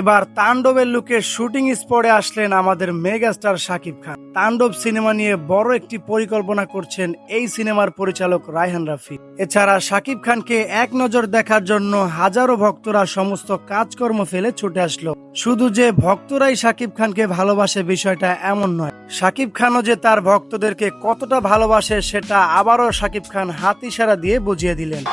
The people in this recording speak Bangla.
এবার তাণ্ডবের লুকে শুটিং স্পটে আসলেন আমাদের মেগাস্টার শাকিব খান। তাণ্ডব সিনেমা নিয়ে বড় একটি পরিকল্পনা করছেন এই সিনেমার পরিচালক রায়হান রাফি। এছাড়া শাকিব খানকে এক নজর দেখার জন্য হাজারো ভক্তরা সমস্ত কাজকর্ম ফেলে ছুটে আসলো। শুধু যে ভক্তরাই শাকিব খানকে ভালোবাসে বিষয়টা এমন নয়, শাকিব খানও যে তার ভক্তদেরকে কতটা ভালোবাসে সেটা আবারও শাকিব খান হাত ইশারা দিয়ে বুঝিয়ে দিলেন।